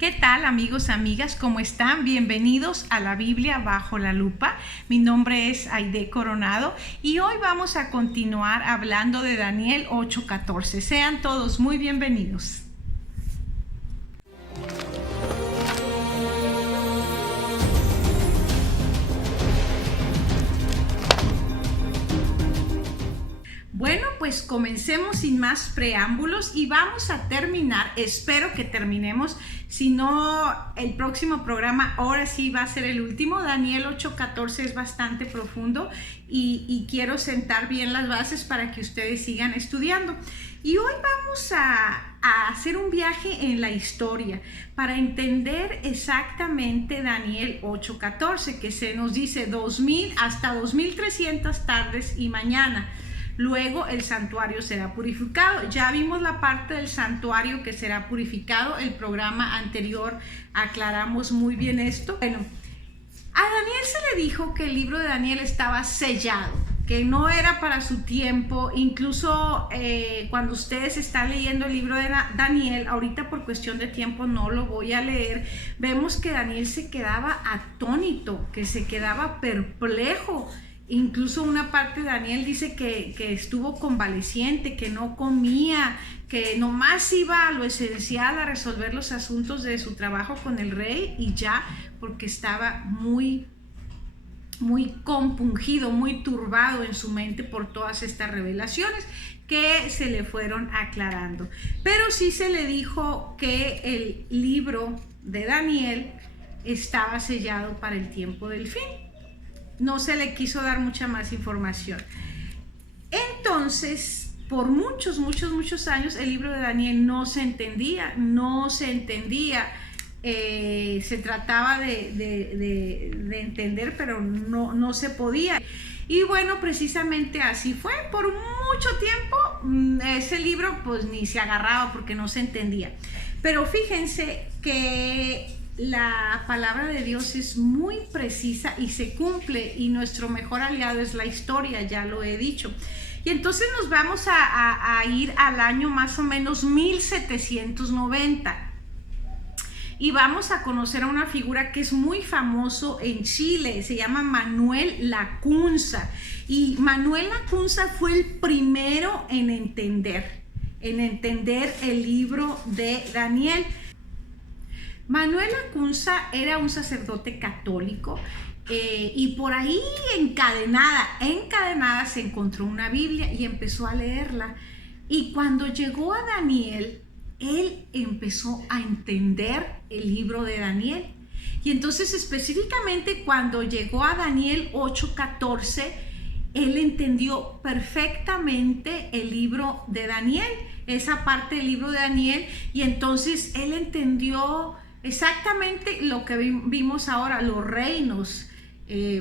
¿Qué tal, amigos, amigas? ¿Cómo están? Bienvenidos a la Biblia bajo la lupa. Mi nombre es Aide Coronado y hoy vamos a continuar hablando de Daniel 8:14. Sean todos muy bienvenidos. Bueno, pues comencemos sin más preámbulos y vamos a terminar, espero que terminemos, si no el próximo programa, ahora sí va a ser el último. Daniel 8:14 es bastante profundo y quiero sentar bien las bases para que ustedes sigan estudiando. Y hoy vamos a hacer un viaje en la historia para entender exactamente Daniel 8:14, que se nos dice 2000 hasta 2300 tardes y mañana. Luego el santuario será purificado. Ya vimos la parte del santuario que será purificado. El programa anterior aclaramos muy bien esto. Bueno, a Daniel se le dijo que el libro de Daniel estaba sellado, que no era para su tiempo. Incluso cuando ustedes están leyendo el libro de Daniel, ahorita por cuestión de tiempo no lo voy a leer, vemos que Daniel se quedaba atónito, que se quedaba perplejo. Incluso una parte de Daniel dice que estuvo convaleciente, que no comía, que nomás iba a lo esencial a resolver los asuntos de su trabajo con el rey y ya, porque estaba muy compungido, muy turbado en su mente por todas estas revelaciones que se le fueron aclarando. Pero sí se le dijo que el libro de Daniel estaba sellado para el tiempo del fin. No se le quiso dar mucha más información. Entonces, por muchos años, el libro de Daniel no se entendía. Se trataba de entender, pero no se podía. Y bueno, precisamente así fue. Por mucho tiempo, ese libro pues ni se agarraba porque no se entendía. Pero fíjense que la palabra de Dios es muy precisa y se cumple, y nuestro mejor aliado es la historia, ya lo he dicho. Y entonces nos vamos a ir al año más o menos 1790 y vamos a conocer a una figura que es muy famoso en Chile, se llama Manuel Lacunza. Y Manuel Lacunza fue el primero en entender el libro de Daniel. Manuel Lacunza era un sacerdote católico y por ahí encadenada se encontró una Biblia y empezó a leerla. Y cuando llegó a Daniel, él empezó a entender el libro de Daniel. Y entonces específicamente cuando llegó a Daniel 8:14, él entendió perfectamente el libro de Daniel, esa parte del libro de Daniel, y entonces él entendió exactamente lo que vimos ahora, los reinos,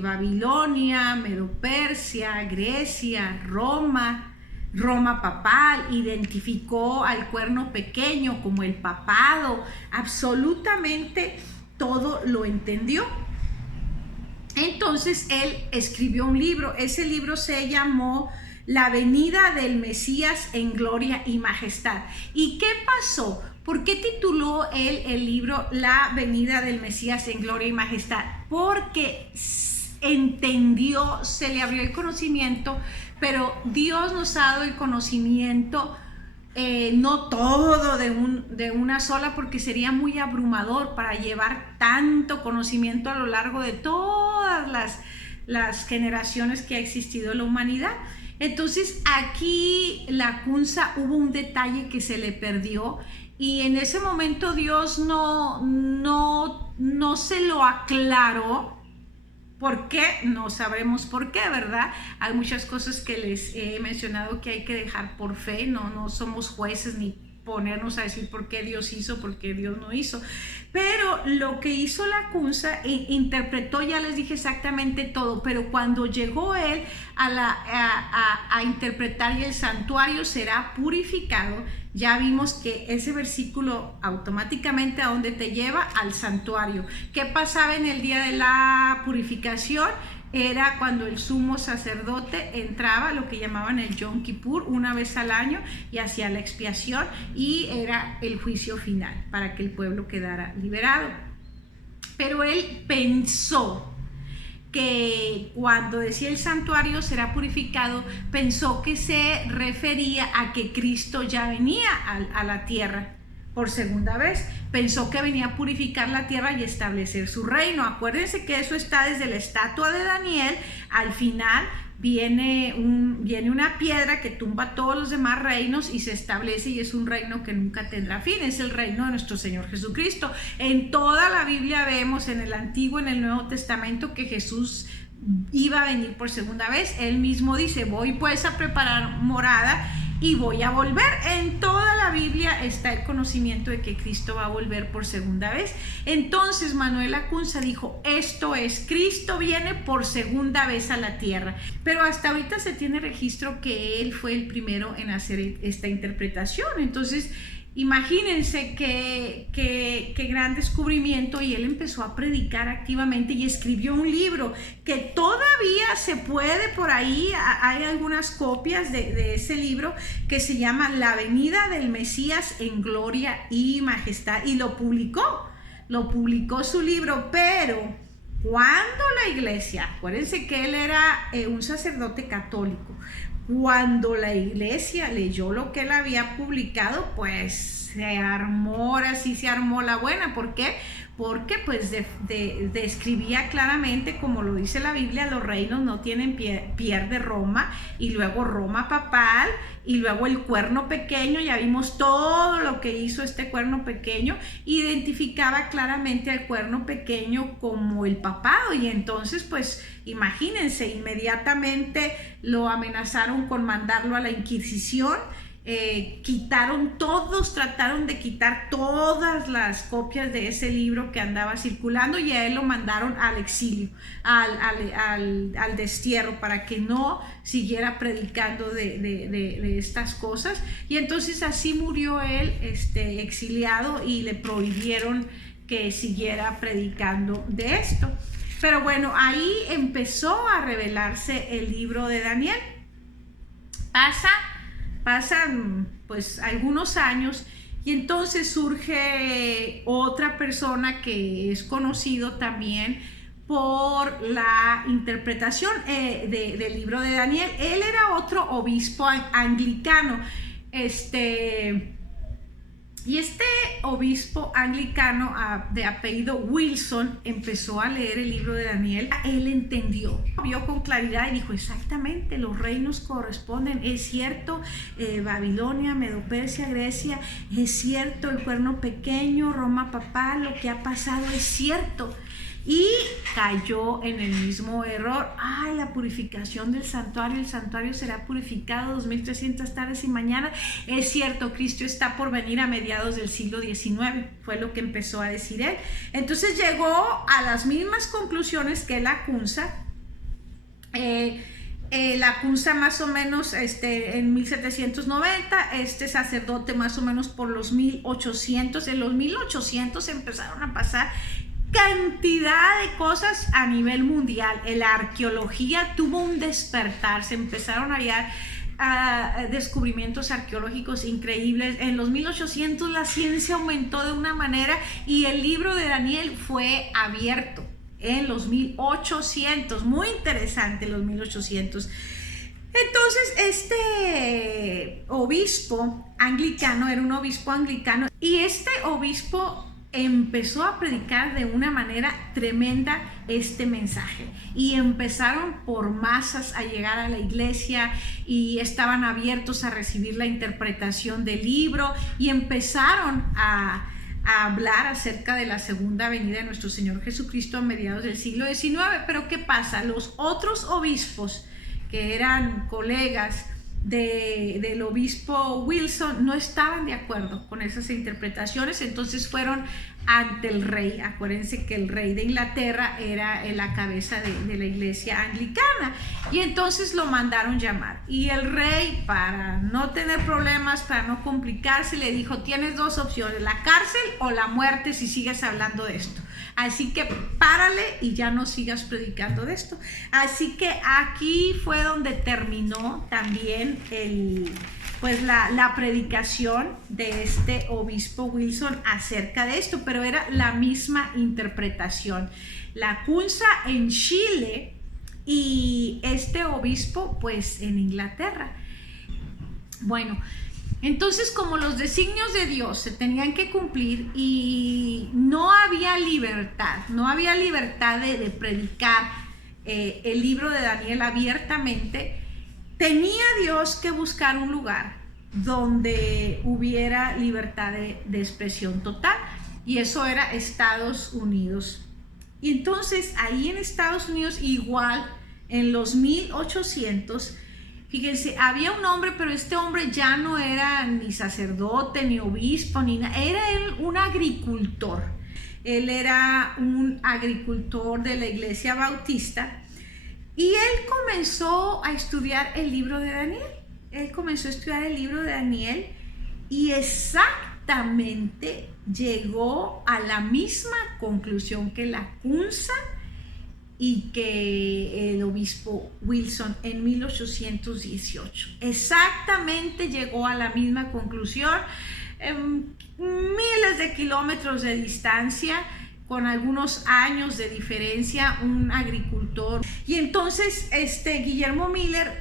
Babilonia, Medo-Persia, Grecia, Roma papal, identificó al cuerno pequeño como el papado, absolutamente todo lo entendió. Entonces él escribió un libro, ese libro se llamó La venida del Mesías en gloria y majestad. ¿Y qué pasó? ¿Por qué tituló él el libro La venida del Mesías en gloria y majestad? Porque entendió, se le abrió el conocimiento, pero Dios nos ha dado el conocimiento, no todo de una sola, porque sería muy abrumador para llevar tanto conocimiento a lo largo de todas las generaciones que ha existido en la humanidad. Entonces aquí Lacunza hubo un detalle que se le perdió. Y en ese momento Dios no se lo aclaró. ¿Por qué? No sabremos por qué, ¿verdad? Hay muchas cosas que les he mencionado que hay que dejar por fe. No somos jueces ni ponernos a decir por qué Dios hizo, por qué Dios no hizo. Pero lo que hizo Lacunza, interpretó, ya les dije exactamente todo, pero cuando llegó él a interpretar y el santuario será purificado, ya vimos que ese versículo automáticamente a dónde te lleva, al santuario. ¿Qué pasaba en el día de la purificación? era cuando el sumo sacerdote entraba, lo que llamaban el Yom Kippur, una vez al año, y hacía la expiación, y era el juicio final para que el pueblo quedara liberado. Pero él pensó que cuando decía el santuario será purificado, pensó que se refería a que Cristo ya venía a la tierra por segunda vez. Pensó que venía a purificar la tierra y establecer su reino. Acuérdense que eso está desde la estatua de Daniel. Al final viene una piedra que tumba todos los demás reinos y se establece, y es un reino que nunca tendrá fin. Es el reino de nuestro Señor Jesucristo. En toda la Biblia vemos, en el Antiguo, en el Nuevo Testamento, que Jesús iba a venir por segunda vez. Él mismo dice: voy pues a preparar morada y voy a volver. En toda la Biblia está el conocimiento de que Cristo va a volver por segunda vez. Entonces Manuel Lacunza dijo: esto es, Cristo viene por segunda vez a la tierra. Pero hasta ahorita se tiene registro que él fue el primero en hacer esta interpretación. Entonces imagínense qué gran descubrimiento, y él empezó a predicar activamente y escribió un libro que todavía se puede por ahí, hay algunas copias de ese libro, que se llama La venida del Mesías en gloria y majestad, y lo publicó su libro. Pero cuando la iglesia, acuérdense que él era un sacerdote católico, cuando la iglesia leyó lo que él había publicado, pues se armó la buena. ¿Por qué? Porque pues describía claramente, como lo dice la Biblia, los reinos no tienen pierde Roma, y luego Roma papal, y luego el cuerno pequeño. Ya vimos todo lo que hizo este cuerno pequeño. Identificaba claramente al cuerno pequeño como el papado, y entonces pues imagínense, inmediatamente lo amenazaron con mandarlo a la Inquisición. Trataron de quitar todas las copias de ese libro que andaba circulando, y a él lo mandaron al exilio, al destierro, para que no siguiera predicando de estas cosas. Y entonces así murió él, exiliado, y le prohibieron que siguiera predicando de esto. Pero bueno, ahí empezó a revelarse el libro de Daniel. Pasan pues algunos años, y entonces surge otra persona que es conocido también por la interpretación del libro de Daniel. Él era otro obispo anglicano, y este obispo anglicano de apellido Wilson empezó a leer el libro de Daniel. Él entendió, vio con claridad y dijo: exactamente, los reinos corresponden, es cierto, Babilonia, Medo-Persia, Grecia, es cierto, el cuerno pequeño, Roma papal, lo que ha pasado es cierto. Y cayó en el mismo error. Ay, la purificación del santuario, el santuario será purificado 2300 tardes y mañanas. Es cierto, Cristo está por venir a mediados del siglo XIX, fue lo que empezó a decir él. Entonces llegó a las mismas conclusiones que Lacunza. Lacunza más o menos en 1790, este sacerdote más o menos por los 1800. En los 1800 empezaron a pasar cantidad de cosas a nivel mundial. La arqueología tuvo un despertar, se empezaron a hallar descubrimientos arqueológicos increíbles. En los 1800 la ciencia aumentó de una manera, y el libro de Daniel fue abierto en los 1800. Muy interesante, los 1800. Entonces este obispo anglicano era un obispo anglicano, y este obispo empezó a predicar de una manera tremenda este mensaje, y empezaron por masas a llegar a la iglesia, y estaban abiertos a recibir la interpretación del libro, y empezaron a hablar acerca de la segunda venida de nuestro Señor Jesucristo a mediados del siglo XIX. Pero ¿qué pasa? Los otros obispos, que eran colegas del obispo Wilson, no estaban de acuerdo con esas interpretaciones. Entonces fueron ante el rey. Acuérdense que el rey de Inglaterra era la cabeza de la iglesia anglicana, y entonces lo mandaron llamar, y el rey, para no tener problemas, para no complicarse, le dijo: tienes dos opciones, la cárcel o la muerte si sigues hablando de esto, así que párale y ya no sigas predicando de esto. Así que aquí fue donde terminó también la predicación de este obispo Wilson acerca de esto, pero era la misma interpretación. La Cunza en Chile y este obispo pues en Inglaterra. Bueno, entonces, como los designios de Dios se tenían que cumplir y no había libertad de predicar el libro de Daniel abiertamente, tenía Dios que buscar un lugar donde hubiera libertad de expresión total, y eso era Estados Unidos. Y entonces ahí en Estados Unidos, igual en los 1800, fíjense, había un hombre, pero este hombre ya no era ni sacerdote, ni obispo, ni nada, era él un agricultor. Él era un agricultor de la iglesia bautista. Y él comenzó a estudiar el libro de Daniel. Y exactamente llegó a la misma conclusión que la Cunza y que el obispo Wilson en 1818. Exactamente llegó a la misma conclusión, miles de kilómetros de distancia, con algunos años de diferencia, un agricultor. Y entonces Guillermo Miller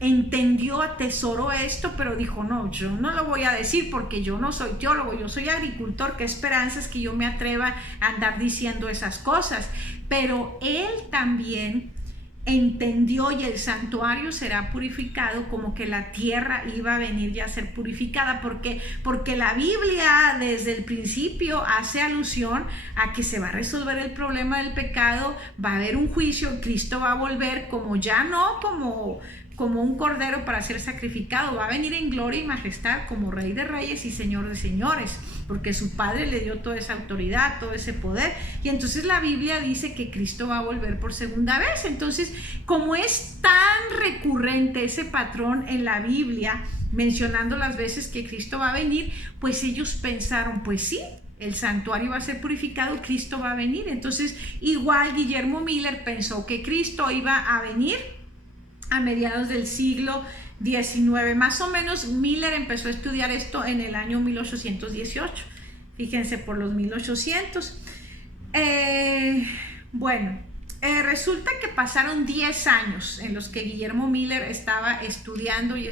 entendió, atesoró esto, pero dijo: no, yo no lo voy a decir porque yo no soy teólogo, yo soy agricultor, qué esperanzas que yo me atreva a andar diciendo esas cosas. Pero él también entendió, y el santuario será purificado, como que la tierra iba a venir ya a ser purificada, porque la Biblia desde el principio hace alusión a que se va a resolver el problema del pecado, va a haber un juicio, Cristo va a volver como un cordero para ser sacrificado, va a venir en gloria y majestad como Rey de Reyes y Señor de Señores, porque su Padre le dio toda esa autoridad, todo ese poder. Y entonces la Biblia dice que Cristo va a volver por segunda vez. Entonces, como es tan recurrente ese patrón en la Biblia, mencionando las veces que Cristo va a venir, pues ellos pensaron: pues sí, el santuario va a ser purificado, Cristo va a venir. Entonces, igual Guillermo Miller pensó que Cristo iba a venir a mediados del siglo XIX. Más o menos Miller empezó a estudiar esto en el año 1818. Fíjense, por los 1800. Resulta que pasaron 10 años en los que Guillermo Miller estaba estudiando y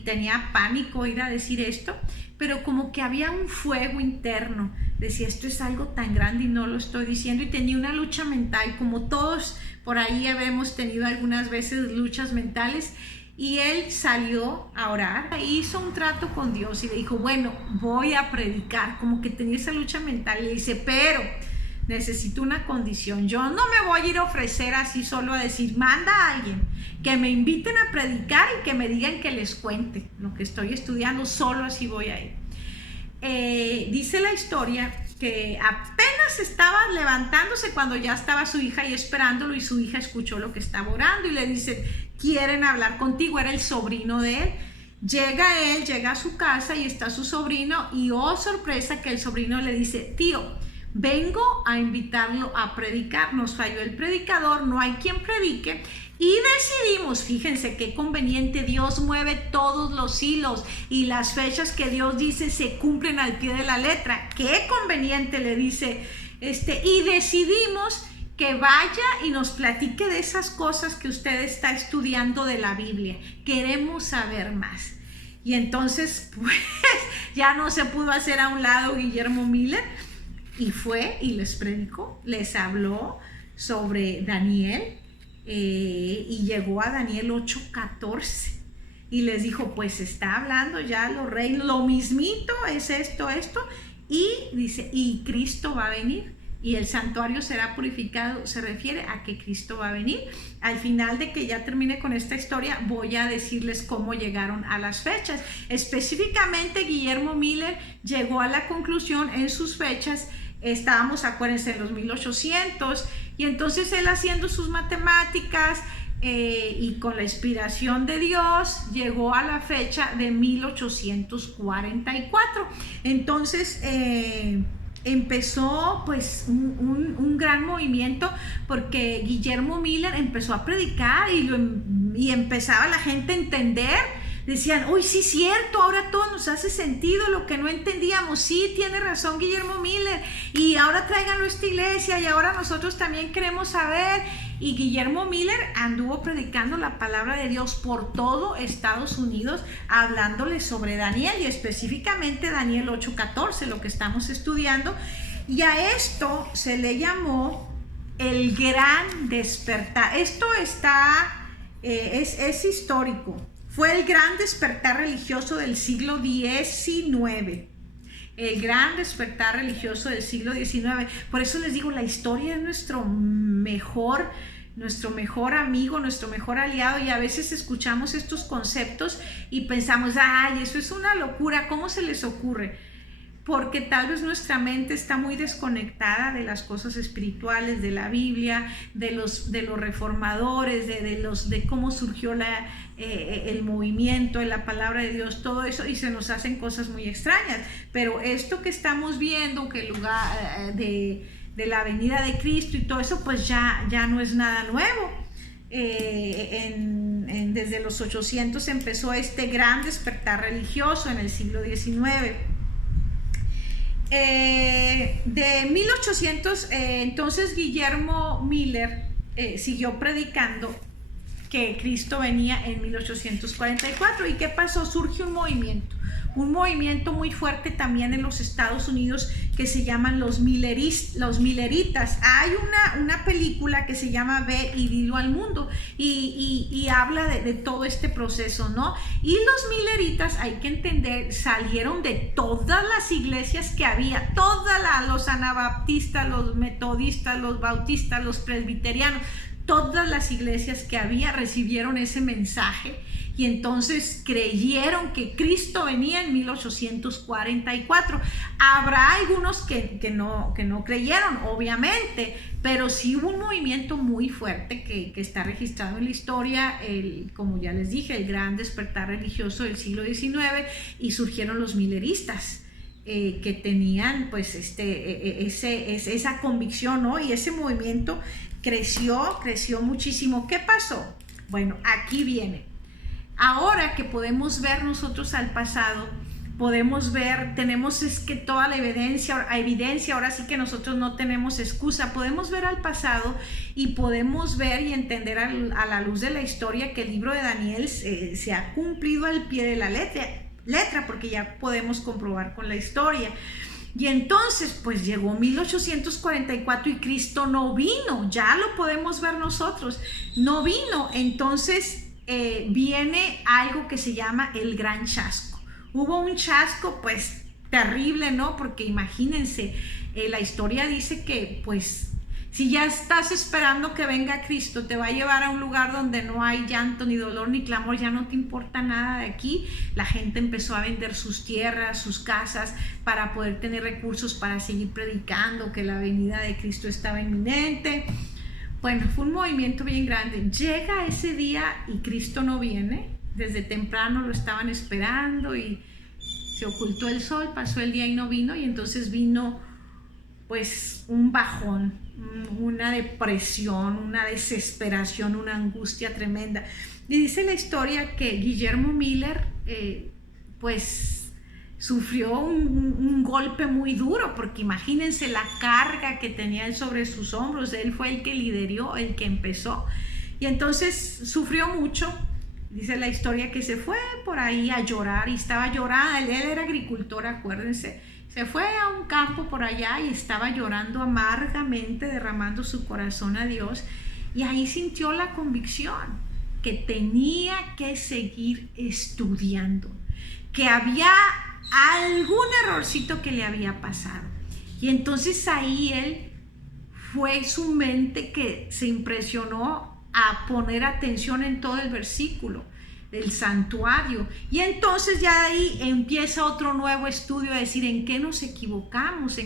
tenía pánico ir a decir esto, pero como que había un fuego interno. Decía: esto es algo tan grande y no lo estoy diciendo, y tenía una lucha mental, como todos por ahí hemos tenido algunas veces luchas mentales. Y él salió a orar, hizo un trato con Dios y le dijo: bueno, voy a predicar. Como que tenía esa lucha mental, y le dice: pero necesito una condición, yo no me voy a ir a ofrecer así solo a decir, manda a alguien, que me inviten a predicar y que me digan que les cuente lo que estoy estudiando, solo así voy a ir. Dice la historia que apenas estaba levantándose cuando ya estaba su hija ahí esperándolo, y su hija escuchó lo que estaba orando y le dice: quieren hablar contigo. Era el sobrino de él. Llega a su casa y está su sobrino, y oh sorpresa, que el sobrino le dice: tío, vengo a invitarlo a predicar, nos falló el predicador, no hay quien predique, y decidimos, fíjense qué conveniente, Dios mueve todos los hilos y las fechas que Dios dice se cumplen al pie de la letra. Qué conveniente, le dice, y decidimos que vaya y nos platique de esas cosas que usted está estudiando de la Biblia, queremos saber más. Y entonces pues ya no se pudo hacer a un lado Guillermo Miller, y fue y les predicó, les habló sobre Daniel, y llegó a Daniel 8:14 y les dijo: pues está hablando ya los reyes, lo mismito es esto, y dice: y Cristo va a venir. y el santuario será purificado, se refiere a que Cristo va a venir. Al final de que ya termine con esta historia, voy a decirles cómo llegaron a las fechas. Específicamente, Guillermo Miller llegó a la conclusión en sus fechas. Estábamos, acuérdense, en los 1800, y entonces él, haciendo sus matemáticas y con la inspiración de Dios, llegó a la fecha de 1844. Entonces empezó pues un gran movimiento, porque Guillermo Miller empezó a predicar y empezaba la gente a entender. Decían, uy, sí, cierto, ahora todo nos hace sentido, lo que no entendíamos. Sí, tiene razón Guillermo Miller, y ahora tráiganlo a esta iglesia, y ahora nosotros también queremos saber. Y Guillermo Miller anduvo predicando la palabra de Dios por todo Estados Unidos, hablándole sobre Daniel, y específicamente Daniel 8:14, lo que estamos estudiando. Y a esto se le llamó el gran despertar. Esto es histórico. Fue el gran despertar religioso del siglo XIX. El gran despertar religioso del siglo XIX. Por eso les digo, la historia es nuestro mejor amigo, nuestro mejor aliado, y a veces escuchamos estos conceptos y pensamos, ay, eso es una locura, ¿cómo se les ocurre? Porque tal vez nuestra mente está muy desconectada de las cosas espirituales, de la Biblia, de los reformadores, de cómo surgió el movimiento, de la palabra de Dios, todo eso, y se nos hacen cosas muy extrañas. Pero esto que estamos viendo, que el lugar de la venida de Cristo y todo eso, pues ya no es nada nuevo. Desde los 800 empezó este gran despertar religioso en el siglo XIX. De 1800, entonces Guillermo Miller siguió predicando que Cristo venía en 1844. ¿Y qué pasó? Surge un movimiento muy fuerte también en los Estados Unidos, que se llaman los Milleritas. Hay una película que se llama Ve y dilo al mundo, y habla de todo este proceso, ¿no? Y los Milleritas, hay que entender, salieron de todas las iglesias que había, los anabaptistas, los metodistas, los bautistas, los presbiterianos. Todas las iglesias que había recibieron ese mensaje, y entonces creyeron que Cristo venía en 1844. Habrá algunos que no creyeron, obviamente, pero sí hubo un movimiento muy fuerte que está registrado en la historia, como ya les dije, el gran despertar religioso del siglo XIX, y surgieron los Milleristas. Que tenían pues esa convicción, ¿no? Y ese movimiento creció creció muchísimo. ¿Qué pasó? Bueno, aquí viene. Ahora que podemos ver nosotros al pasado, podemos ver, tenemos que toda la evidencia, ahora sí que nosotros no tenemos excusa. Podemos ver al pasado y podemos ver y entender a la luz de la historia que el libro de Daniel se ha cumplido al pie de la letra, porque ya podemos comprobar con la historia. Y entonces pues llegó 1844 y Cristo no vino, ya lo podemos ver nosotros, no vino. Entonces viene algo que se llama el gran chasco. Hubo un chasco pues terrible, ¿no? Porque imagínense, la historia dice que pues si ya estás esperando que venga Cristo, te va a llevar a un lugar donde no hay llanto, ni dolor, ni clamor, ya no te importa nada de aquí. La gente empezó a vender sus tierras, sus casas, para poder tener recursos para seguir predicando que la venida de Cristo estaba inminente. Bueno, fue un movimiento bien grande. Llega ese día y Cristo no viene. Desde temprano lo estaban esperando y se ocultó el sol, pasó el día y no vino, y entonces vino pues un bajón, una depresión, una desesperación, una angustia tremenda. Y dice la historia que Guillermo Miller pues sufrió un golpe muy duro, porque imagínense la carga que tenía él sobre sus hombros. Él fue el que lideró, el que empezó, y entonces sufrió mucho. Dice la historia que se fue por ahí a llorar, y estaba llorando. Él era agricultor, acuérdense. Se fue a un campo por allá y estaba llorando amargamente, derramando su corazón a Dios, y ahí sintió la convicción que tenía que seguir estudiando, que había algún errorcito que le había pasado. Y entonces ahí él fue su mente que se impresionó a poner atención en todo el versículo del santuario, y entonces ya ahí empieza otro nuevo estudio a decir en qué nos equivocamos,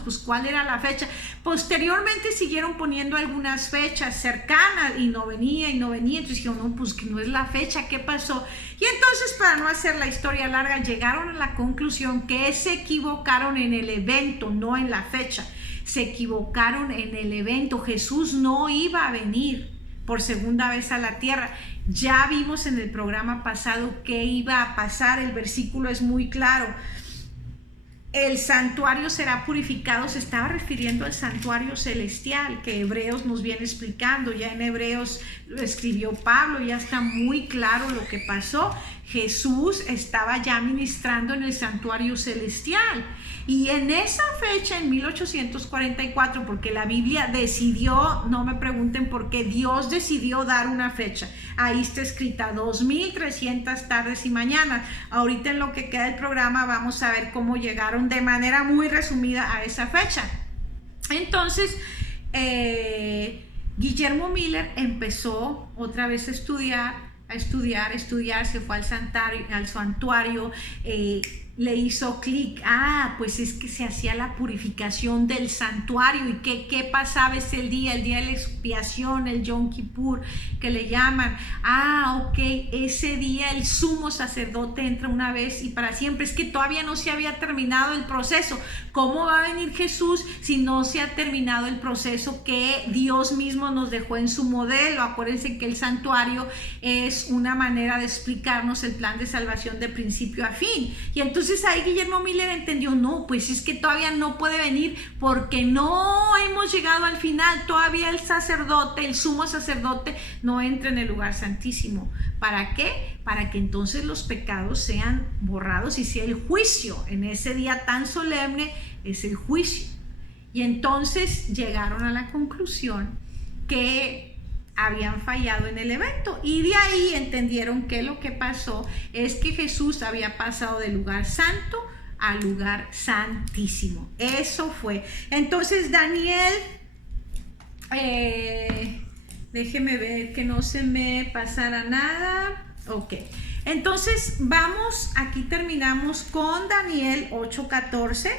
pues cuál era la fecha. Posteriormente siguieron poniendo algunas fechas cercanas y no venía, entonces dijeron, no, pues que no es la fecha, ¿qué pasó? Y entonces, para no hacer la historia larga, llegaron a la conclusión que se equivocaron en el evento, no en la fecha. Se equivocaron en el evento. Jesús no iba a venir por segunda vez a la tierra. Ya vimos en el programa pasado qué iba a pasar. El versículo es muy claro. El santuario será purificado. Se estaba refiriendo al santuario celestial que Hebreos nos viene explicando. Ya en Hebreos lo escribió Pablo, ya está muy claro lo que pasó. Jesús estaba ya ministrando en el santuario celestial, y en esa fecha, en 1844, porque la Biblia decidió, no me pregunten por qué, Dios decidió dar una fecha. Ahí está escrita 2300 tardes y mañanas. Ahorita, en lo que queda del programa, vamos a ver cómo llegaron de manera muy resumida a esa fecha. Entonces, Guillermo Miller empezó otra vez a estudiar, se fue al santuario, le hizo clic, pues es que se hacía la purificación del santuario. ¿Y qué pasaba ese día? El día de la expiación, el Yom Kippur, que le llaman. Ok, ese día el sumo sacerdote entra una vez y para siempre. Es que todavía no se había terminado el proceso. ¿Cómo va a venir Jesús si no se ha terminado el proceso que Dios mismo nos dejó en su modelo? Acuérdense que el santuario es una manera de explicarnos el plan de salvación de principio a fin. Y entonces ahí Guillermo Miller entendió, no, pues es que todavía no puede venir porque no hemos llegado al final. Todavía el sacerdote, el sumo sacerdote, no entra en el lugar santísimo. ¿Para qué? Para que entonces los pecados sean borrados y sea el juicio. En ese día tan solemne es el juicio. Y entonces llegaron a la conclusión que habían fallado en el evento, y de ahí entendieron que lo que pasó es que Jesús había pasado del lugar santo al lugar santísimo. Eso fue. Entonces Daniel, déjeme ver que no se me pasara nada. Ok, entonces vamos, aquí terminamos con Daniel 8:14,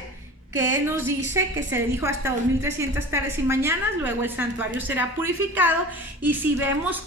que nos dice que se le dijo hasta 2300 tardes y mañanas, luego el santuario será purificado. Y si vemos,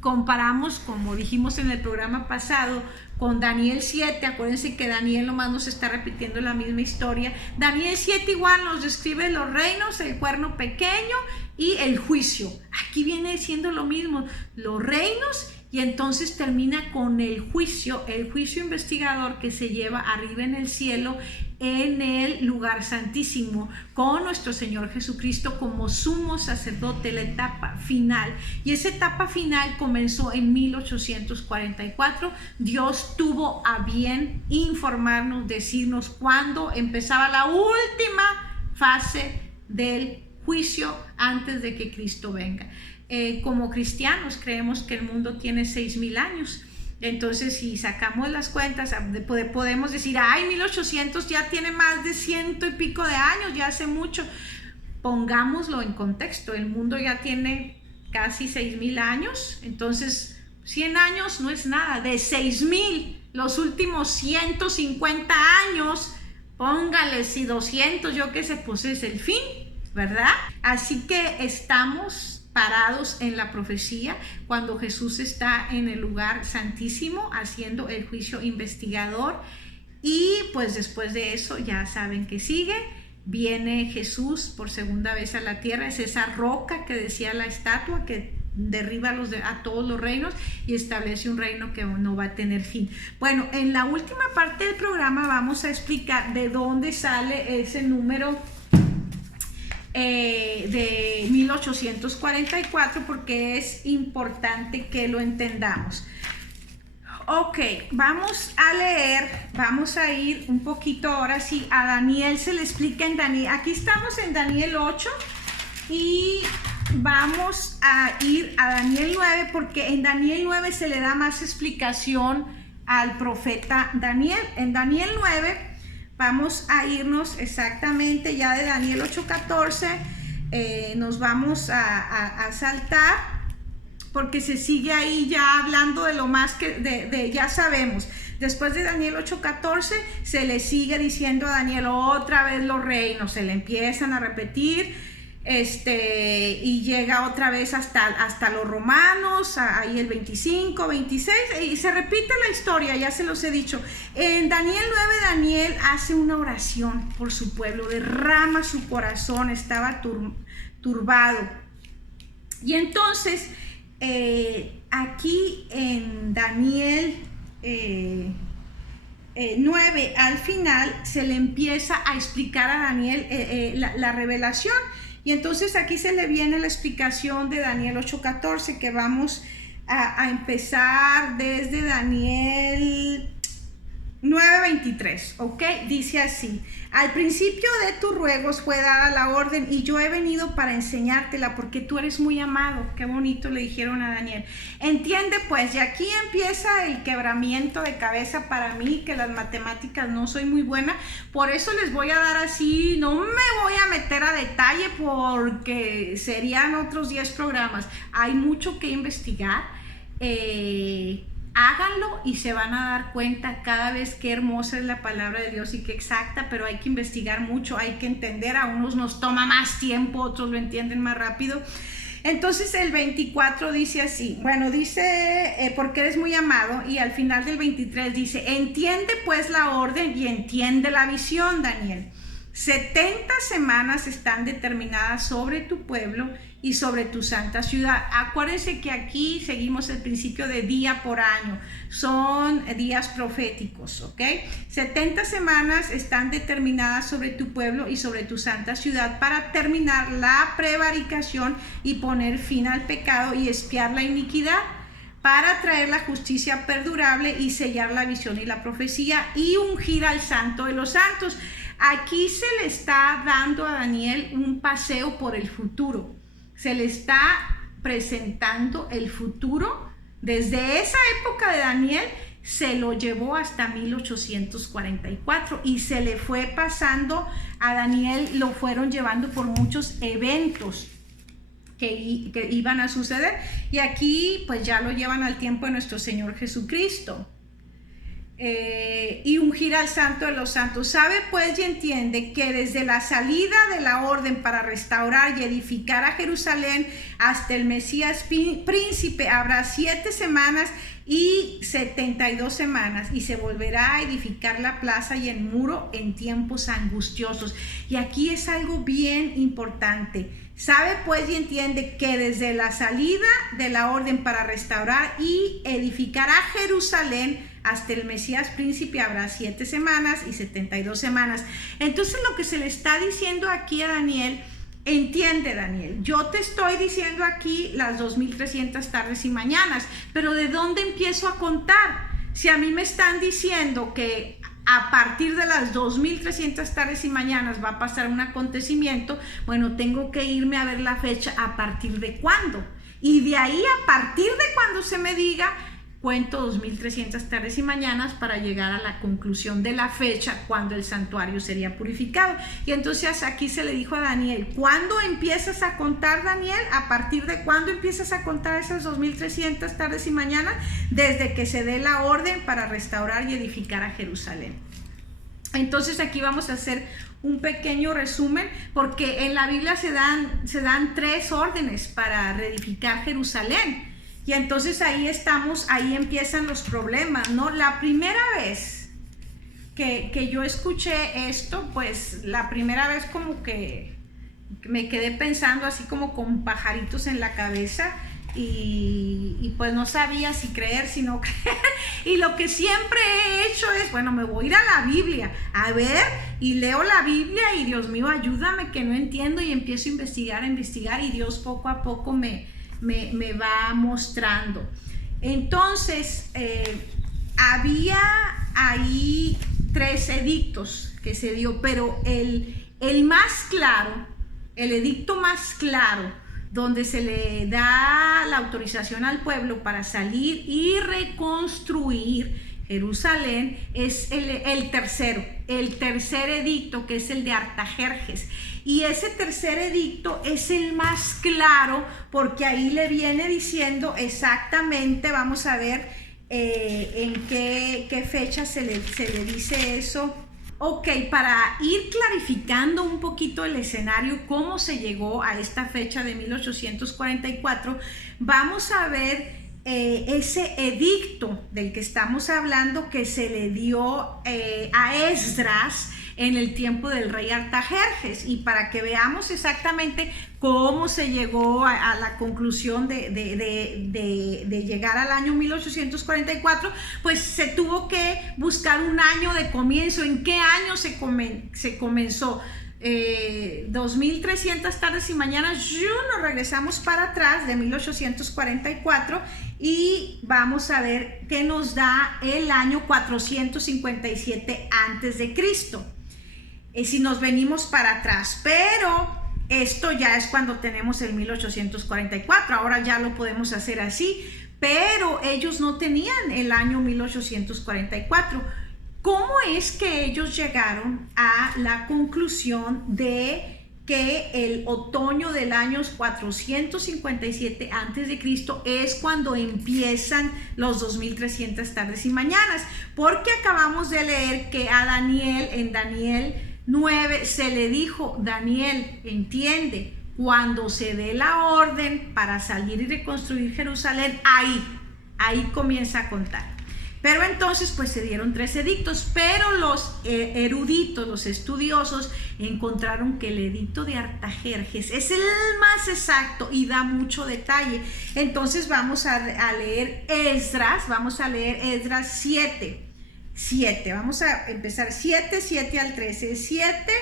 comparamos, como dijimos en el programa pasado, con Daniel 7, acuérdense que Daniel nomás nos está repitiendo la misma historia. Daniel 7 igual nos describe los reinos, el cuerno pequeño y el juicio. Aquí viene siendo lo mismo, los reinos, y entonces termina con el juicio investigador que se lleva arriba en el cielo, en el lugar santísimo, con nuestro Señor Jesucristo como sumo sacerdote, la etapa final. Y esa etapa final comenzó en 1844. Dios tuvo a bien informarnos, decirnos cuándo empezaba la última fase del juicio antes de que Cristo venga. Como cristianos creemos que el mundo tiene 6000 años. Entonces, si sacamos las cuentas, podemos decir, 1800 ya tiene más de 100 y pico de años, ya hace mucho. Pongámoslo en contexto, el mundo ya tiene casi 6000 años, entonces 100 años no es nada. De 6000, los últimos 150 años, póngale si 200, yo qué sé, pues es el fin, ¿verdad? Así que estamos parados en la profecía cuando Jesús está en el lugar santísimo haciendo el juicio investigador. Y pues después de eso ya saben que sigue, viene Jesús por segunda vez a la tierra. Es esa roca que decía la estatua que derriba a todos los reinos y establece un reino que no va a tener fin. Bueno, en la última parte del programa vamos a explicar de dónde sale ese número de 1844, porque es importante que lo entendamos. Ok, vamos a leer, vamos a ir un poquito ahora sí a Daniel. Se le explica en Daniel, aquí estamos en Daniel 8 y vamos a ir a Daniel 9, porque en Daniel 9 se le da más explicación al profeta Daniel. En Daniel 9 vamos a irnos exactamente ya de Daniel 8:14. nos vamos a saltar, porque se sigue ahí ya hablando de lo más que ya sabemos. Después de Daniel 8:14 se le sigue diciendo a Daniel otra vez los reinos, se le empiezan a repetir, y llega otra vez hasta los romanos, ahí el 25, 26, y se repite la historia, ya se los he dicho. En Daniel 9, Daniel hace una oración por su pueblo, derrama su corazón, estaba turbado. Y entonces, aquí en Daniel 9, al final se le empieza a explicar a Daniel la revelación, y entonces aquí se le viene la explicación de Daniel 8:14, que vamos a empezar desde Daniel 9:23, ¿ok? Dice así: al principio de tus ruegos fue dada la orden, y yo he venido para enseñártela, porque tú eres muy amado. Qué bonito le dijeron a Daniel. Entiende pues, y aquí empieza el quebramiento de cabeza para mí, que las matemáticas no soy muy buena, por eso les voy a dar así, no me voy a meter a detalle, porque serían otros 10 programas. Hay mucho que investigar. Háganlo y se van a dar cuenta cada vez qué hermosa es la palabra de Dios y qué exacta, pero hay que investigar mucho, hay que entender. A unos nos toma más tiempo, otros lo entienden más rápido. Entonces el 24 dice así, bueno, dice, porque eres muy amado, y al final del 23 dice, entiende pues la orden y entiende la visión, Daniel. 70 semanas están determinadas sobre tu pueblo y sobre tu santa ciudad. Acuérdense que aquí seguimos el principio de día por año, son días proféticos, ¿ok? 70 semanas están determinadas sobre tu pueblo y sobre tu santa ciudad para terminar la prevaricación y poner fin al pecado y expiar la iniquidad, para traer la justicia perdurable y sellar la visión y la profecía y ungir al santo de los santos. Aquí se le está dando a Daniel un paseo por el futuro. Se le está presentando el futuro. Desde esa época de Daniel se lo llevó hasta 1844 y se le fue pasando a Daniel, lo fueron llevando por muchos eventos que iban a suceder, y aquí pues ya lo llevan al tiempo de nuestro Señor Jesucristo. Y ungir al santo de los santos. Sabe pues y entiende que desde la salida de la orden para restaurar y edificar a Jerusalén hasta el Mesías príncipe habrá 7 semanas y 72 semanas, y se volverá a edificar la plaza y el muro en tiempos angustiosos. Y aquí es algo bien importante. Sabe pues y entiende que desde la salida de la orden para restaurar y edificar a Jerusalén hasta el Mesías príncipe habrá 7 semanas y 72 semanas. Entonces lo que se le está diciendo aquí a Daniel, entiende Daniel, yo te estoy diciendo aquí las 2300 tardes y mañanas, pero ¿de dónde empiezo a contar? Si a mí me están diciendo que a partir de las 2300 tardes y mañanas va a pasar un acontecimiento, bueno, tengo que irme a ver la fecha, a partir de cuándo, y de ahí a partir de cuando se me diga, cuento 2300 tardes y mañanas para llegar a la conclusión de la fecha cuando el santuario sería purificado. Y entonces aquí se le dijo a Daniel, ¿cuándo empiezas a contar, Daniel? ¿A partir de cuándo empiezas a contar esas 2300 tardes y mañanas? Desde que se dé la orden para restaurar y edificar a Jerusalén. Entonces aquí vamos a hacer un pequeño resumen, porque en la Biblia se dan 3 órdenes para reedificar Jerusalén. Y entonces ahí estamos, ahí empiezan los problemas, ¿no? La primera vez que yo escuché esto, pues la primera vez como que me quedé pensando así como con pajaritos en la cabeza, y pues no sabía si creer, si no creer. Y lo que siempre he hecho es, bueno, me voy a ir a la Biblia, a ver, y leo la Biblia, y Dios mío, ayúdame que no entiendo, y empiezo a investigar, y Dios poco a poco me va mostrando. Entonces había ahí 3 edictos que se dio, pero el más claro, el edicto más claro, donde se le da la autorización al pueblo para salir y reconstruir Jerusalén, es el tercero, el tercer edicto, que es el de Artajerjes. Y ese tercer edicto es el más claro porque ahí le viene diciendo exactamente, vamos a ver en qué fecha se le dice eso. Ok, para ir clarificando un poquito el escenario, cómo se llegó a esta fecha de 1844, vamos a ver ese edicto del que estamos hablando que se le dio a Esdras en el tiempo del rey Artajerjes, y para que veamos exactamente cómo se llegó a la conclusión de llegar al año 1844, pues se tuvo que buscar un año de comienzo. ¿En qué año se comenzó? 2300 tardes y mañanas. Nos regresamos para atrás de 1844 y vamos a ver qué nos da el año 457 antes de Cristo. Si nos venimos para atrás, pero esto ya es cuando tenemos el 1844, ahora ya lo podemos hacer así, pero ellos no tenían el año 1844. ¿Cómo es que ellos llegaron a la conclusión de que el otoño del año 457 a.C. es cuando empiezan los 2300 tardes y mañanas? Porque acabamos de leer que a Daniel, en Daniel 9, se le dijo: Daniel, entiende, cuando se dé la orden para salir y reconstruir Jerusalén, ahí comienza a contar. Pero entonces pues se dieron 3 edictos, pero los eruditos, los estudiosos, encontraron que el edicto de Artajerjes es el más exacto y da mucho detalle. Entonces vamos a leer Esdras, vamos a leer Esdras 7, vamos a empezar 7 al 13, 7,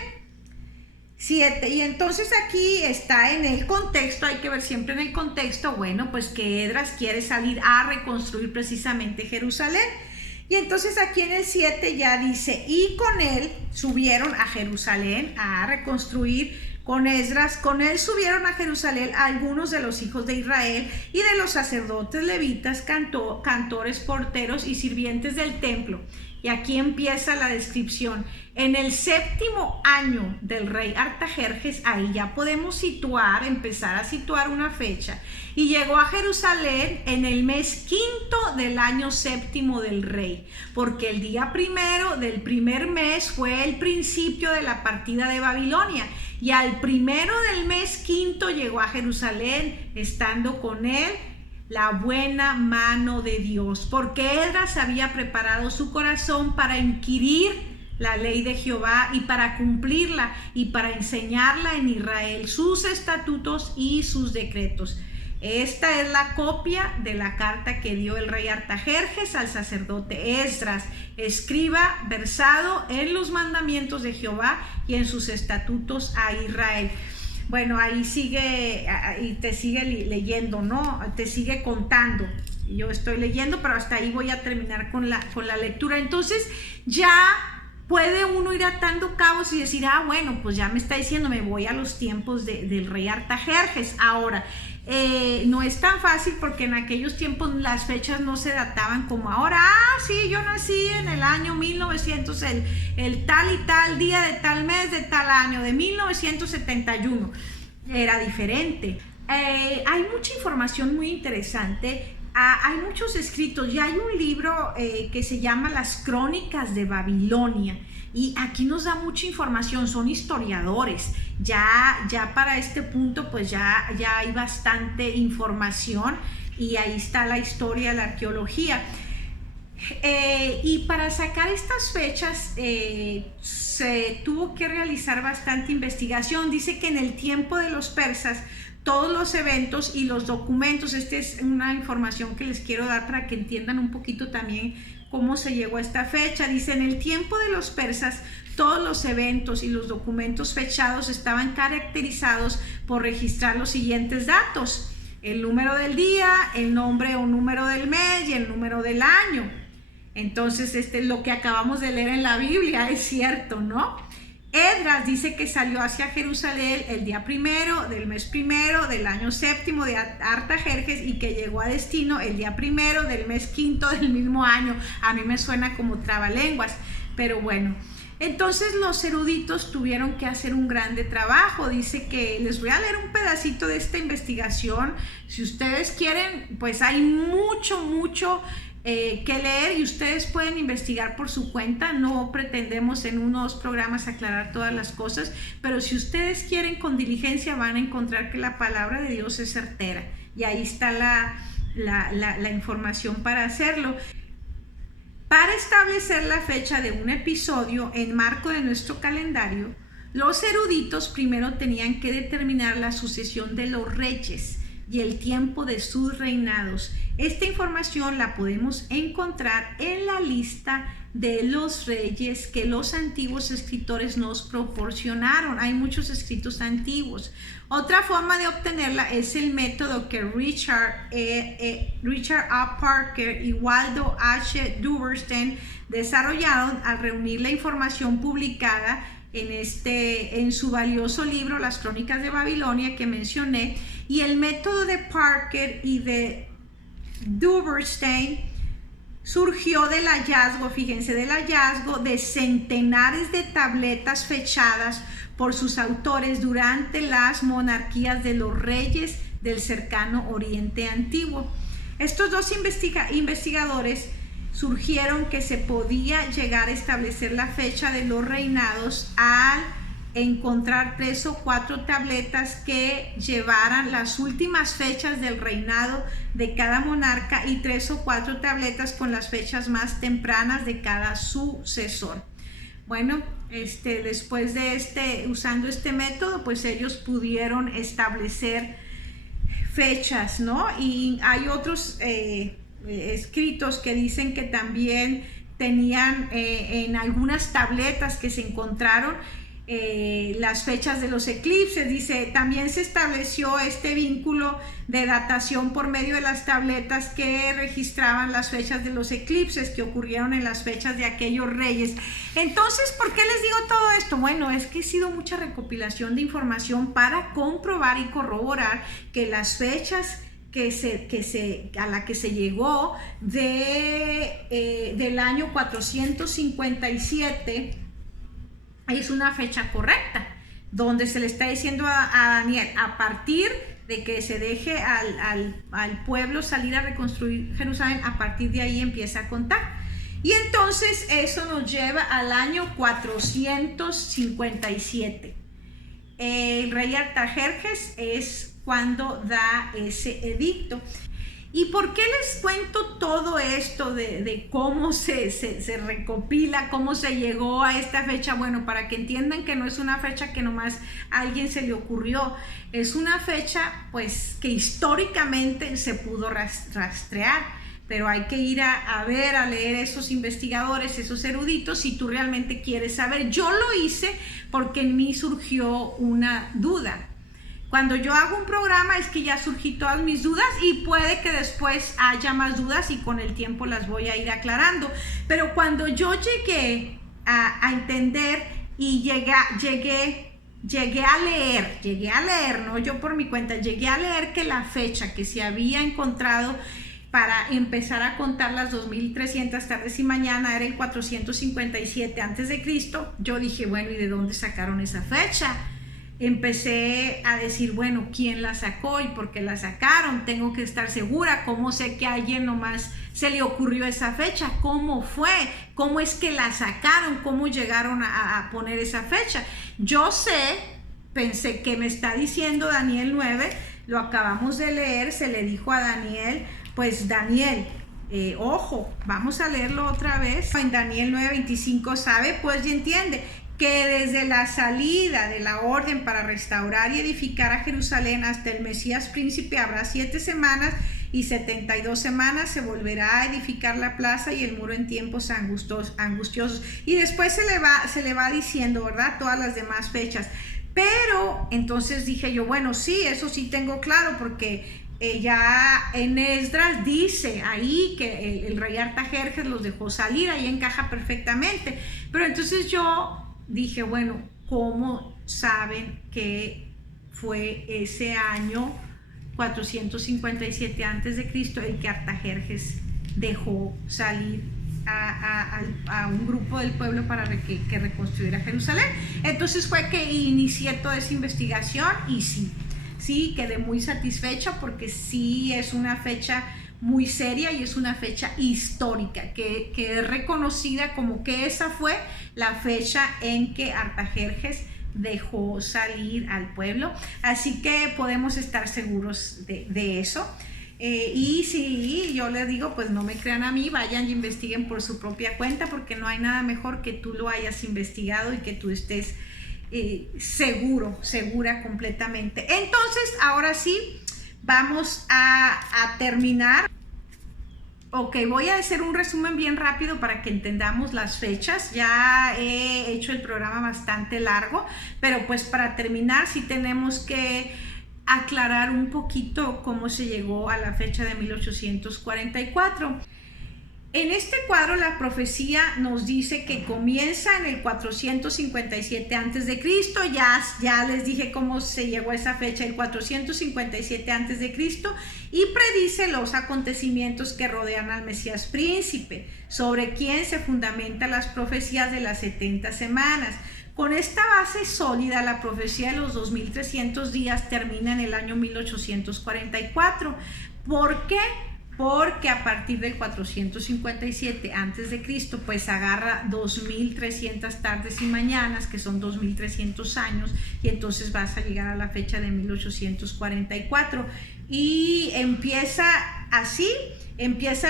y entonces aquí está en el contexto, hay que ver siempre en el contexto, bueno, pues que Esdras quiere salir a reconstruir precisamente Jerusalén, y entonces aquí en el 7 ya dice: y con él subieron a Jerusalén a reconstruir con Esdras, con él subieron a Jerusalén algunos de los hijos de Israel y de los sacerdotes levitas, cantores, porteros y sirvientes del templo. Y aquí empieza la descripción. En el 7º año del rey Artajerjes, ahí ya podemos empezar a situar una fecha. Y llegó a Jerusalén en el mes 5º del año 7º del rey, porque el día 1 del primer mes fue el principio de la partida de Babilonia. Y al 1 del mes 5º llegó a Jerusalén, estando con él la buena mano de Dios, porque Esdras había preparado su corazón para inquirir la ley de Jehová y para cumplirla y para enseñarla en Israel, sus estatutos y sus decretos. Esta es la copia de la carta que dio el rey Artajerjes al sacerdote Esdras, escriba versado en los mandamientos de Jehová y en sus estatutos a Israel. Bueno, ahí sigue, y te sigue leyendo, ¿no? Te sigue contando. Yo estoy leyendo, pero hasta ahí voy a terminar con la lectura. Entonces ya puede uno ir atando cabos y decir: bueno, pues ya me está diciendo, me voy a los tiempos del rey Artajerjes. Ahora, no es tan fácil, porque en aquellos tiempos las fechas no se databan como ahora. Sí, yo nací en el año 1900, el tal y tal día de tal mes de tal año, de 1971. Era diferente. Hay mucha información muy interesante. Hay muchos escritos. Ya hay un libro que se llama Las Crónicas de Babilonia, y aquí nos da mucha información. Son historiadores. Ya para este punto pues ya hay bastante información, y ahí está la historia, la arqueología. Y para sacar estas fechas se tuvo que realizar bastante investigación. Dice que en el tiempo de los persas todos los eventos y los documentos, esta es una información que les quiero dar para que entiendan un poquito también cómo se llegó a esta fecha. Dice: en el tiempo de los persas todos los eventos y los documentos fechados estaban caracterizados por registrar los siguientes datos: el número del día, el nombre o número del mes y el número del año. Entonces lo que acabamos de leer en la Biblia es cierto, ¿no? Esdras dice que salió hacia Jerusalén el día 1 del mes 1 del año 7º de Artajerjes, y que llegó a destino el día 1 del mes 5 del mismo año. A mí me suena como trabalenguas, pero bueno. Entonces los eruditos tuvieron que hacer un grande trabajo. Dice que les voy a leer un pedacito de esta investigación. Si ustedes quieren, pues hay mucho que leer y ustedes pueden investigar por su cuenta. No pretendemos en unos programas aclarar todas las cosas, pero si ustedes quieren con diligencia van a encontrar que la palabra de Dios es certera y ahí está la información para hacerlo. Para establecer la fecha de un episodio en marco de nuestro calendario, los eruditos primero tenían que determinar la sucesión de los reyes y el tiempo de sus reinados. Esta información la podemos encontrar en la lista de los reyes que los antiguos escritores nos proporcionaron. Hay muchos escritos antiguos. Otra forma de obtenerla es el método que Richard A. Parker y Waldo H. Duberstein desarrollaron al reunir la información publicada en su valioso libro Las Crónicas de Babilonia que mencioné. Y el método de Parker y de Duberstein surgió del hallazgo, fíjense, del hallazgo de centenares de tabletas fechadas por sus autores durante las monarquías de los reyes del cercano Oriente Antiguo. Estos dos investigadores surgieron que se podía llegar a establecer la fecha de los reinados al encontrar 3 o 4 tabletas que llevaran las últimas fechas del reinado de cada monarca y 3 o 4 tabletas con las fechas más tempranas de cada sucesor. Bueno, después de usando este método, pues ellos pudieron establecer fechas, ¿no? Y hay otros escritos que dicen que también tenían en algunas tabletas que se encontraron las fechas de los eclipses. Dice, también se estableció este vínculo de datación por medio de las tabletas que registraban las fechas de los eclipses que ocurrieron en las fechas de aquellos reyes. Entonces, ¿por qué les digo todo esto? Bueno, es que ha sido mucha recopilación de información para comprobar y corroborar que las fechas a la que se llegó del año 457 es una fecha correcta, donde se le está diciendo a Daniel, a partir de que se deje al pueblo salir a reconstruir Jerusalén, a partir de ahí empieza a contar. Y entonces eso nos lleva al año 457. El rey Artajerjes es cuando da ese edicto. ¿Y por qué les cuento todo esto de cómo se recopila, cómo se llegó a esta fecha? Bueno, para que entiendan que no es una fecha que nomás a alguien se le ocurrió, es una fecha pues que históricamente se pudo rastrear, pero hay que ir a leer esos investigadores, esos eruditos, si tú realmente quieres saber. Yo lo hice porque en mí surgió una duda. Cuando yo hago un programa es que ya surgí todas mis dudas y puede que después haya más dudas y con el tiempo las voy a ir aclarando. Pero cuando yo llegué a entender y llegué a leer, no yo por mi cuenta, llegué a leer que la fecha que se había encontrado para empezar a contar las 2300 tardes y mañana era el 457 a.C., yo dije, bueno, ¿y de dónde sacaron esa fecha? Empecé a decir, bueno, ¿quién la sacó y por qué la sacaron? Tengo que estar segura. ¿Cómo sé que a alguien nomás se le ocurrió esa fecha? ¿Cómo fue? ¿Cómo es que la sacaron? ¿Cómo llegaron a poner esa fecha? Yo pensé que me está diciendo Daniel 9, lo acabamos de leer, se le dijo a Daniel, pues Daniel, ojo, vamos a leerlo otra vez. En Daniel 9:25 sabe, pues y entiende que desde la salida de la orden para restaurar y edificar a Jerusalén hasta el Mesías príncipe habrá 7 semanas y 72 semanas se volverá a edificar la plaza y el muro en tiempos angustiosos. Y después se le va diciendo, ¿verdad? Todas las demás fechas. Pero entonces dije yo, bueno, sí, eso sí tengo claro, porque ya en Esdras dice ahí que el rey Artajerjes los dejó salir, ahí encaja perfectamente. Pero entonces yo dije, bueno, ¿cómo saben que fue ese año 457 a.C. el que Artajerjes dejó salir a un grupo del pueblo para que reconstruyera Jerusalén. Entonces fue que inicié toda esa investigación y sí, quedé muy satisfecha porque sí es una fecha muy seria y es una fecha histórica que es reconocida como que esa fue la fecha en que Artajerjes dejó salir al pueblo, así que podemos estar seguros de eso. Y sí, yo les digo, pues no me crean a mí, vayan y investiguen por su propia cuenta, porque no hay nada mejor que tú lo hayas investigado y que tú estés segura completamente. Entonces, ahora sí, vamos a terminar. Ok, voy a hacer un resumen bien rápido para que entendamos las fechas. Ya he hecho el programa bastante largo, pero pues para terminar sí tenemos que aclarar un poquito cómo se llegó a la fecha de 1844. En este cuadro la profecía nos dice que comienza en el 457 a.C. Ya les dije cómo se llegó a esa fecha, el 457 a.C. y predice los acontecimientos que rodean al Mesías príncipe, sobre quien se fundamentan las profecías de las 70 semanas. Con esta base sólida, la profecía de los 2300 días termina en el año 1844. ¿Por qué? Porque a partir del 457 a.C., pues agarra 2300 tardes y mañanas, que son 2300 años, y entonces vas a llegar a la fecha de 1844. Y empieza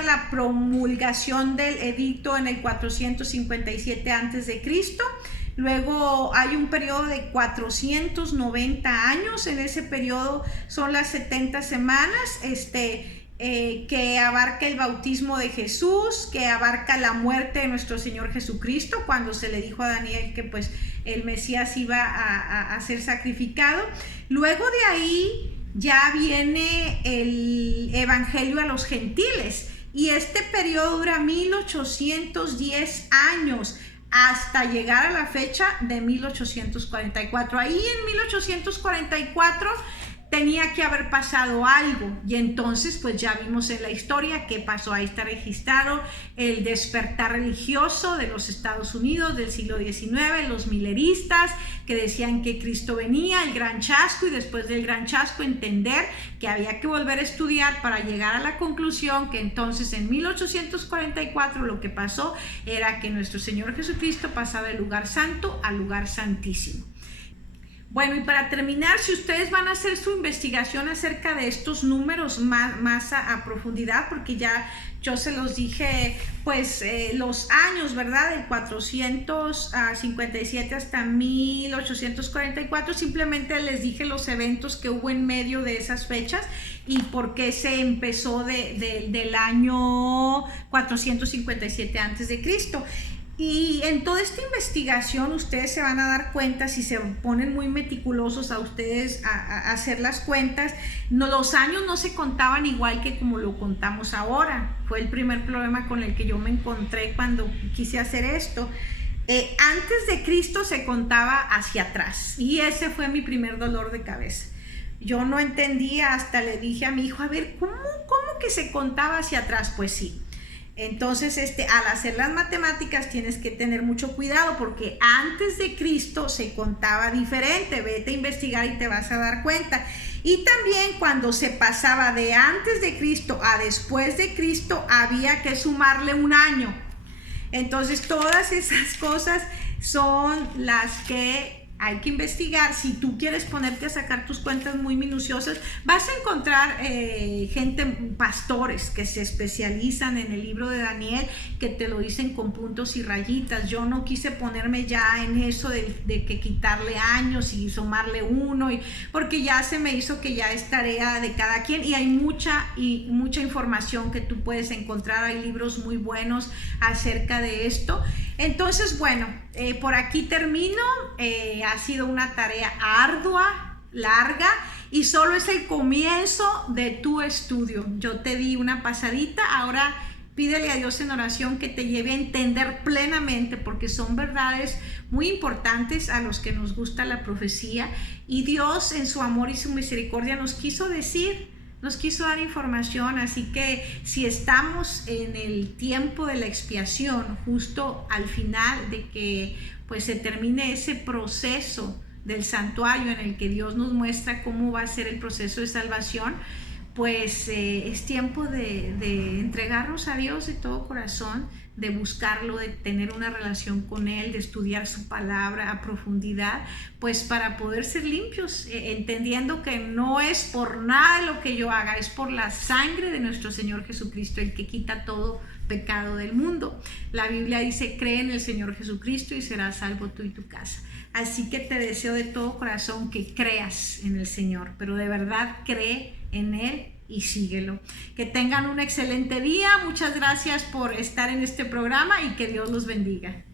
la promulgación del edicto en el 457 a.C., luego hay un periodo de 490 años, en ese periodo son las 70 semanas, que abarca el bautismo de Jesús, que abarca la muerte de nuestro Señor Jesucristo, cuando se le dijo a Daniel que pues el Mesías iba a ser sacrificado. Luego de ahí ya viene el Evangelio a los gentiles, y este periodo dura 1810 años, hasta llegar a la fecha de 1844. Ahí en 1844 tenía que haber pasado algo, y entonces pues ya vimos en la historia qué pasó. Ahí está registrado el despertar religioso de los Estados Unidos del siglo XIX, los mileristas que decían que Cristo venía, el gran chasco, y después del gran chasco entender que había que volver a estudiar para llegar a la conclusión que entonces en 1844 lo que pasó era que nuestro Señor Jesucristo pasaba del lugar santo al lugar santísimo. Bueno, y para terminar, si ustedes van a hacer su investigación acerca de estos números más a profundidad, porque ya yo se los dije, pues los años, ¿verdad? Del 457 hasta 1844, simplemente les dije los eventos que hubo en medio de esas fechas y por qué se empezó del año 457 a.C. Y en toda esta investigación ustedes se van a dar cuenta, si se ponen muy meticulosos a ustedes a hacer las cuentas, los años no se contaban igual que como lo contamos ahora. Fue el primer problema con el que yo me encontré cuando quise hacer esto. Antes de Cristo se contaba hacia atrás, y ese fue mi primer dolor de cabeza. Yo no entendía, hasta le dije a mi hijo, a ver, ¿cómo que se contaba hacia atrás? Pues sí. Entonces, al hacer las matemáticas tienes que tener mucho cuidado, porque antes de Cristo se contaba diferente. Vete a investigar y te vas a dar cuenta. Y también cuando se pasaba de antes de Cristo a después de Cristo, había que sumarle un año. Entonces, todas esas cosas son las que hay que investigar. Si tú quieres ponerte a sacar tus cuentas muy minuciosas, vas a encontrar pastores que se especializan en el libro de Daniel, que te lo dicen con puntos y rayitas. Yo no quise ponerme ya en eso de que quitarle años y sumarle uno, porque ya se me hizo que ya es tarea de cada quien, y hay mucha información que tú puedes encontrar. Hay libros muy buenos acerca de esto. Entonces, bueno, por aquí termino. Ha sido una tarea ardua, larga, y solo es el comienzo de tu estudio. Yo te di una pasadita, ahora pídele a Dios en oración que te lleve a entender plenamente, porque son verdades muy importantes a los que nos gusta la profecía, y Dios en su amor y su misericordia nos quiso decir nos quiso dar información. Así que si estamos en el tiempo de la expiación, justo al final de que pues se termine ese proceso del santuario en el que Dios nos muestra cómo va a ser el proceso de salvación, pues es tiempo de entregarnos a Dios de todo corazón, de buscarlo, de tener una relación con Él, de estudiar su palabra a profundidad, pues para poder ser limpios, entendiendo que no es por nada de lo que yo haga, es por la sangre de nuestro Señor Jesucristo, el que quita todo pecado del mundo. La Biblia dice: cree en el Señor Jesucristo y serás salvo tú y tu casa. Así que te deseo de todo corazón que creas en el Señor, pero de verdad cree en Él y síguelo. Que tengan un excelente día. Muchas gracias por estar en este programa y que Dios los bendiga.